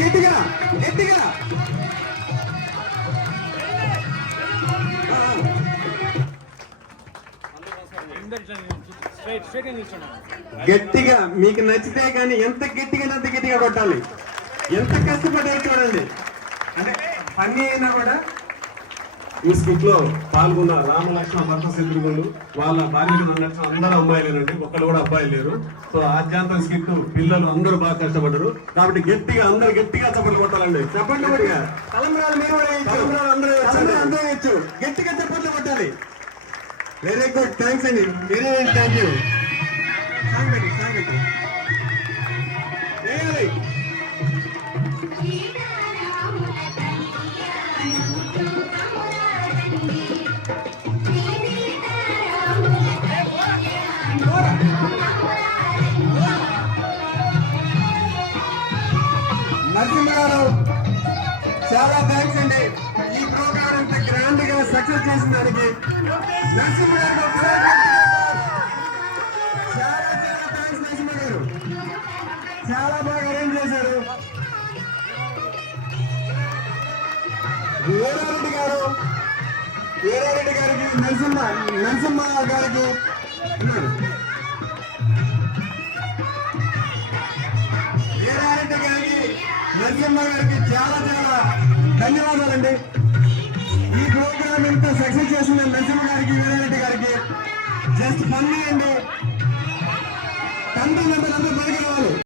గట్టిగా గట్టిగా గట్టిగా మీకు నచ్చితే కానీ ఎంత గట్టిగా అంత గట్టిగా కొట్టాలి. ఎంత కష్టపడే చూడండి. అంటే ఫన్నీ అయినా కూడా ఈ స్కిట్ లో పాల్గొన్న రామలక్ష్మణ భర్త శత్రుఘ్నులు వాళ్ళ భార్యలు అన్నట్టు అందరూ అమ్మాయిలేనండి, ఒక్కళ్ళు కూడా అబ్బాయి లేరు. సో ఆధ్యాత్మిక స్కిట్ పిల్లలు అందరూ బాగా కష్టపడ్డారు. కాబట్టి గట్టిగా అందరూ గట్టిగా చప్పట్లు కొట్టాలండి. చప్పట్లు గట్టిగా తలంబ్రాలు మీరు అందరూ వేయచ్చు. గట్టిగా చప్పట్లు కొట్టాలి. వెరీ గుడ్, థ్యాంక్స్ అండి. Very thank you. Narasimha garu చాలా థ్యాంక్స్ అండి. ఈ ప్రోగ్రామ్ ఇంత గ్రాండ్ గా సక్సెస్ చేసిన దానికి నరసింహ గారు చాలా బాగా అరేంజ్ చేశారు. వీరారెడ్డి గారికి నరసింహ గారికి వీరారెడ్డి గారికి నరసింహ గారికి చాలా చాలా ధన్యవాదాలండి. ఈ ప్రోగ్రామ్ ఇంత సక్సెస్ చేసిన నరసింహ గారికి వీరారెడ్డి గారికి జస్ట్ ఫన్నీ అండి. తండ్రి నెంబర్ అందరూ బయటకు రావాలి.